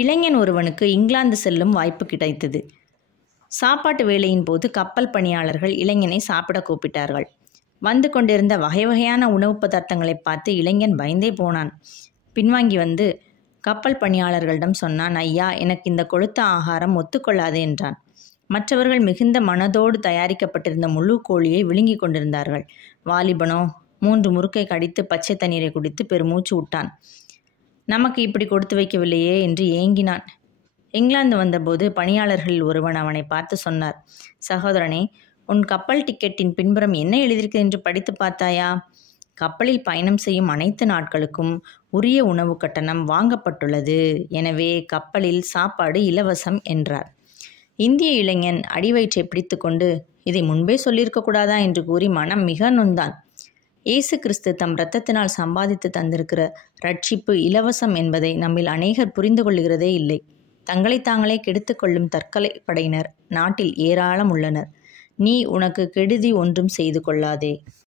இளைஞன் ஒருவனுக்கு இங்கிலாந்து செல்லும் வாய்ப்பு கிடைத்தது. சாப்பாட்டு வேளையின் போது கப்பல் பணியாளர்கள் இளைஞனை சாப்பிட கூப்பிட்டார்கள். வந்து கொண்டிருந்த வகை வகையான உணவு பதார்த்தங்களை பார்த்து இளைஞன் பயந்தே போனான். பின்வாங்கி வந்து கப்பல் பணியாளர்களிடம் சொன்னான், ஐயா, எனக்கு இந்த கொழுத்த ஆகாரம் ஒத்துக்கொள்ளாது என்றான். மற்றவர்கள் மிகுந்த மனதோடு தயாரிக்கப்பட்டிருந்த முழு கோழியை விழுங்கி கொண்டிருந்தார்கள். வாலிபனோ 3 முறுக்கை கடித்து பச்சை தண்ணீரை குடித்து பெருமூச்சு விட்டான். நமக்கு இப்படி கொடுத்து வைக்கவில்லையே என்று ஏங்கினான். இங்கிலாந்து வந்தபோது பணியாளர்களில் ஒருவன் அவனை பார்த்து சொன்னார், சகோதரனே, உன் கப்பல் டிக்கெட்டின் பின்புறம் என்ன எழுதியிருக்கு என்று படித்து பார்த்தாயா? கப்பலில் பயணம் செய்யும் அனைத்து நாட்களுக்கும் உரிய உணவு கட்டணம் வாங்கப்பட்டுள்ளது. எனவே கப்பலில் சாப்பாடு இலவசம் என்றார். இந்திய இளைஞன் அடிவயிற்றை பிடித்து கொண்டு, இதை முன்பே சொல்லியிருக்க கூடாதா என்று கூறி மனம் மிக நொந்தான். இயேசு கிறிஸ்து தம் இரத்தத்தினால் சம்பாதித்து தந்திருக்கிற ரட்சிப்பு இலவசம் என்பதை நம்மில் அநேகர் புரிந்து கொள்கிறதே இல்லை. தங்களை தாங்களே கெடுத்து கொள்ளும் தற்கொலை படையினர் நாட்டில் ஏராளம் உள்ளனர். நீ உனக்கு கெடுதி ஒன்றும் செய்து கொள்ளாதே.